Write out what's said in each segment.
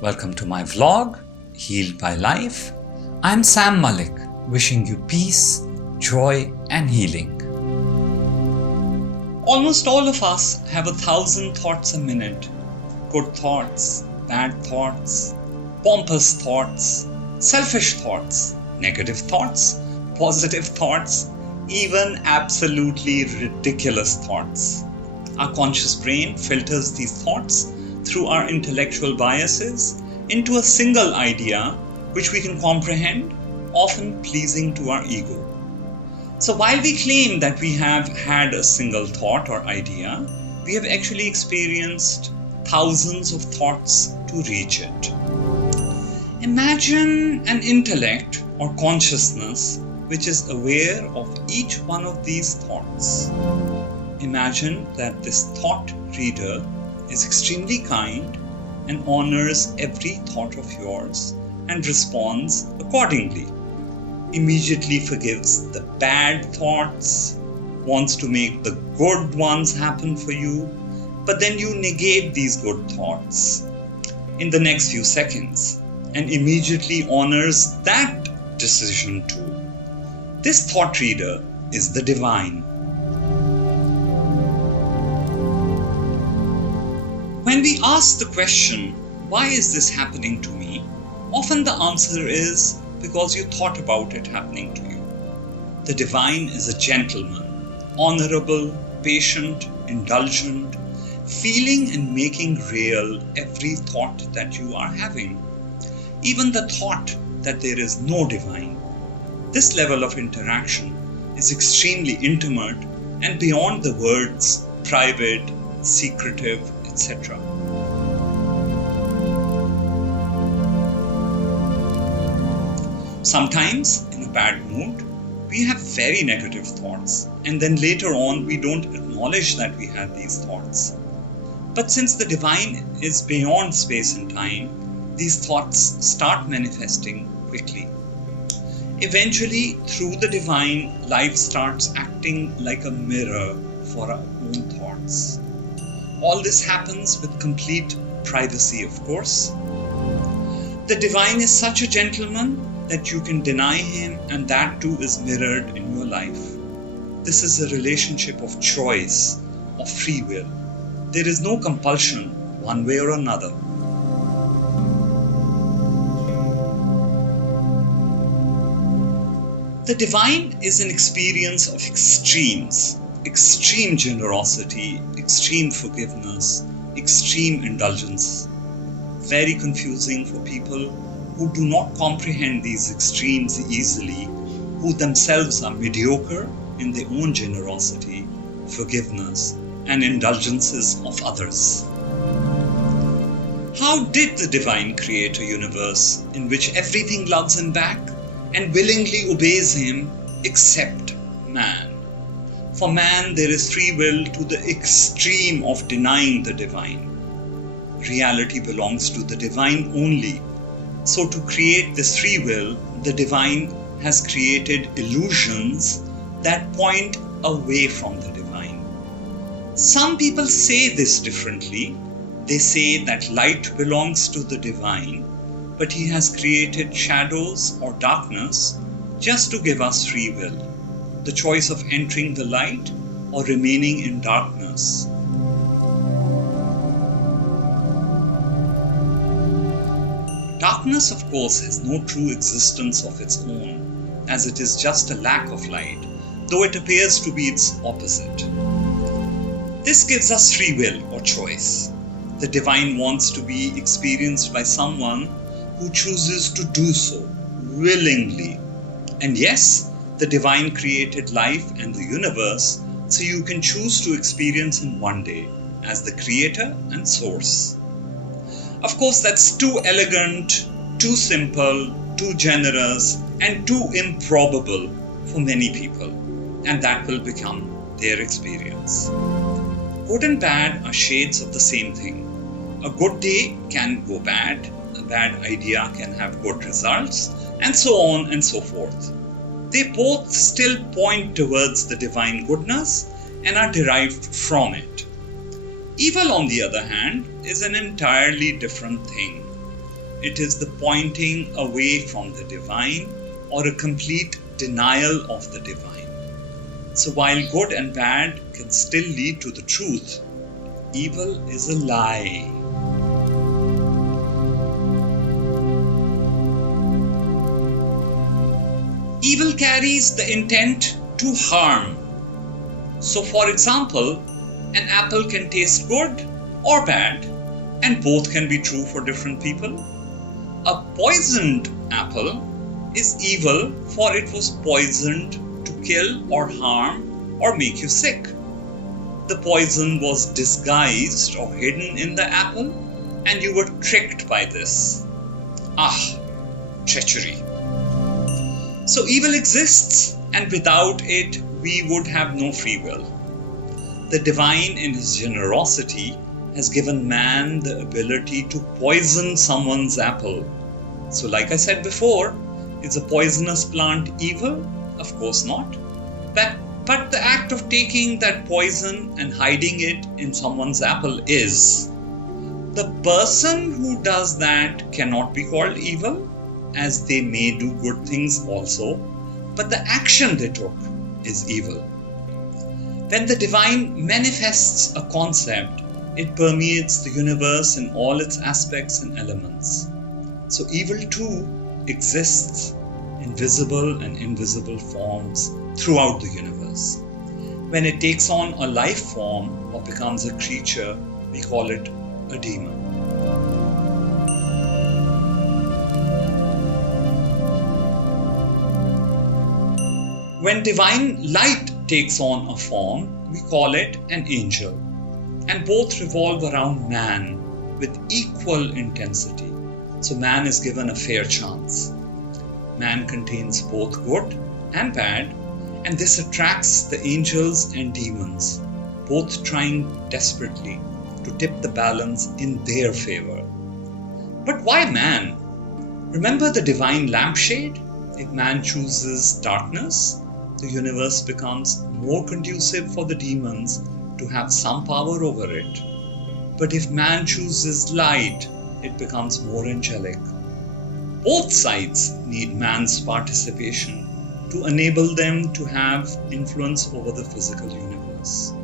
Welcome to my vlog, Healed by Life. I'm Sam Malik, wishing you peace, joy, and healing. Almost all of us have 1,000 thoughts a minute. Good thoughts, bad thoughts, pompous thoughts, selfish thoughts, negative thoughts, positive thoughts, even absolutely ridiculous thoughts. Our conscious brain filters these thoughts through our intellectual biases into a single idea which we can comprehend, often pleasing to our ego. So while we claim that we have had a single thought or idea, we have actually experienced thousands of thoughts to reach it. Imagine an intellect or consciousness which is aware of each one of these thoughts. Imagine that this thought reader is extremely kind and honors every thought of yours and responds accordingly. Immediately forgives the bad thoughts, wants to make the good ones happen for you, but then you negate these good thoughts in the next few seconds and immediately honors that decision too. This thought reader is the divine. When we ask the question, why is this happening to me? Often the answer is because you thought about it happening to you. The divine is a gentleman, honorable, patient, indulgent, feeling and making real every thought that you are having. Even the thought that there is no divine. This level of interaction is extremely intimate and beyond the words private, secretive, etc. Sometimes, in a bad mood, we have very negative thoughts, and then later on we don't acknowledge that we had these thoughts. But since the divine is beyond space and time, these thoughts start manifesting quickly. Eventually, through the divine, life starts acting like a mirror for our own thoughts. All this happens with complete privacy, of course. The divine is such a gentleman that you can deny him, and that too is mirrored in your life. This is a relationship of choice, of free will. There is no compulsion one way or another. The divine is an experience of extremes. Extreme generosity, extreme forgiveness, extreme indulgence. Very confusing for people who do not comprehend these extremes easily, who themselves are mediocre in their own generosity, forgiveness, and indulgences of others. How did the divine create a universe in which everything loves him back and willingly obeys him except man? For man, there is free will to the extreme of denying the divine. Reality belongs to the divine only. So to create this free will, the divine has created illusions that point away from the divine. Some people say this differently. They say that light belongs to the divine, but he has created shadows or darkness just to give us free will. The choice of entering the light or remaining in darkness. Darkness, of course, has no true existence of its own, as it is just a lack of light, though it appears to be its opposite. This gives us free will or choice. The divine wants to be experienced by someone who chooses to do so willingly. And yes, the divine created life and the universe so you can choose to experience in one day as the creator and source. Of course, that's too elegant, too simple, too generous, and too improbable for many people, and that will become their experience. Good and bad are shades of the same thing. A good day can go bad, a bad idea can have good results, and so on and so forth. They both still point towards the divine goodness and are derived from it. Evil, on the other hand, is an entirely different thing. it is the pointing away from the divine or a complete denial of the divine. So while good and bad can still lead to the truth, evil is a lie. Evil carries the intent to harm. So, for example, an apple can taste good or bad, and both can be true for different people. A poisoned apple is evil, for it was poisoned to kill or harm or make you sick. The poison was disguised or hidden in the apple, and you were tricked by this. Treachery. So evil exists, and without it, we would have no free will. The divine, in his generosity, has given man the ability to poison someone's apple. So like I said before, is a poisonous plant evil? Of course not. But the act of taking that poison and hiding it in someone's apple is. The person who does that cannot be called evil, as they may do good things also, but the action they took is evil. When the divine manifests a concept, it permeates the universe in all its aspects and elements. So evil too exists in visible and invisible forms throughout the universe. When it takes on a life form or becomes a creature, we call it a demon. When divine light takes on a form, we call it an angel. And both revolve around man with equal intensity. So man is given a fair chance. Man contains both good and bad, and this attracts the angels and demons, both trying desperately to tip the balance in their favor. But why man? Remember the divine lampshade? If man chooses darkness, the universe becomes more conducive for the demons to have some power over it. But if man chooses light, it becomes more angelic. Both sides need man's participation to enable them to have influence over the physical universe.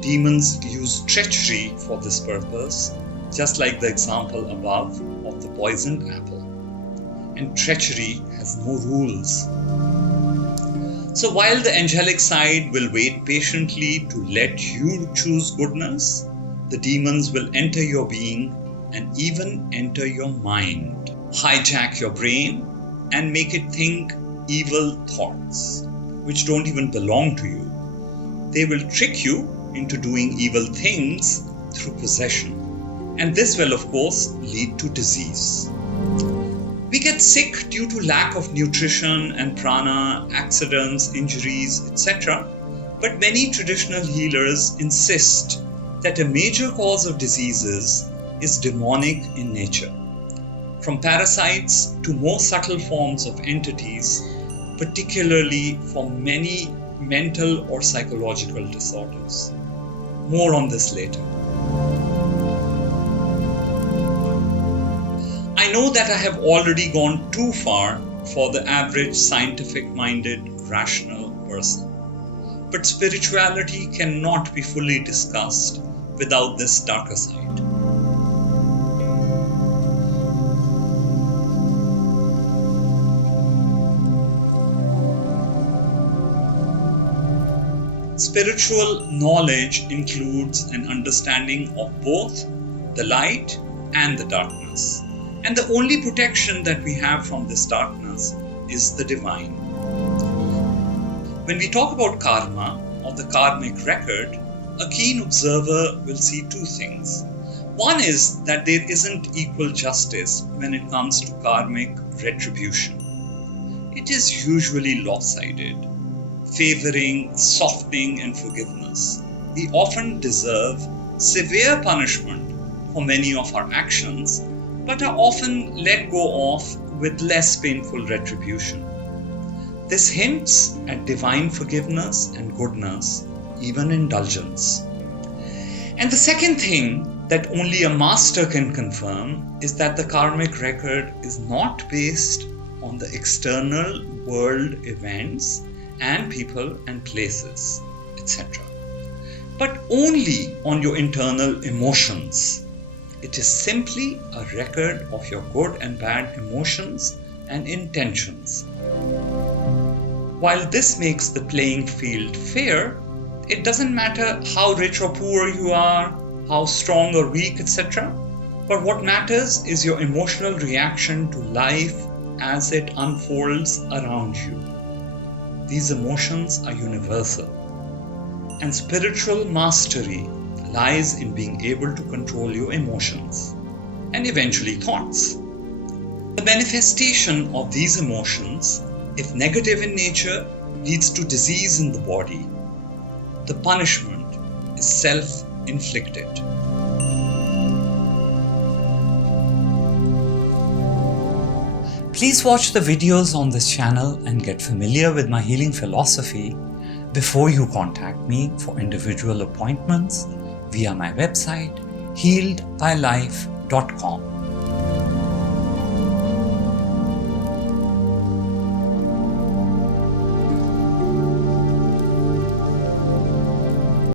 Demons use treachery for this purpose, just like the example above of the poisoned apple. And treachery has no rules. So while the angelic side will wait patiently to let you choose goodness, the demons will enter your being and even enter your mind, hijack your brain and make it think evil thoughts, which don't even belong to you. They will trick you into doing evil things through possession, and this will of course lead to disease. We get sick due to lack of nutrition and prana, accidents, injuries, etc. But many traditional healers insist that a major cause of diseases is demonic in nature. From parasites to more subtle forms of entities, particularly for many mental or psychological disorders. More on this later. I know that I have already gone too far for the average scientific-minded, rational person. But spirituality cannot be fully discussed without this darker side. Spiritual knowledge includes an understanding of both the light and the darkness. And the only protection that we have from this darkness is the divine. When we talk about karma or the karmic record, a keen observer will see two things. One is that there isn't equal justice when it comes to karmic retribution. It is usually lopsided, favoring softening and forgiveness. We often deserve severe punishment for many of our actions, but are often let go of with less painful retribution. This hints at divine forgiveness and goodness, even indulgence. And the second thing that only a master can confirm is that the karmic record is not based on the external world events and people and places, etc., but only on your internal emotions. It is simply a record of your good and bad emotions and intentions. While this makes the playing field fair, it doesn't matter how rich or poor you are, how strong or weak, etc. But what matters is your emotional reaction to life as it unfolds around you. These emotions are universal, and spiritual mastery lies in being able to control your emotions and eventually thoughts. The manifestation of these emotions, if negative in nature, leads to disease in the body. The punishment is self-inflicted. Please watch the videos on this channel and get familiar with my healing philosophy before you contact me for individual appointments via my website healedbylife.com.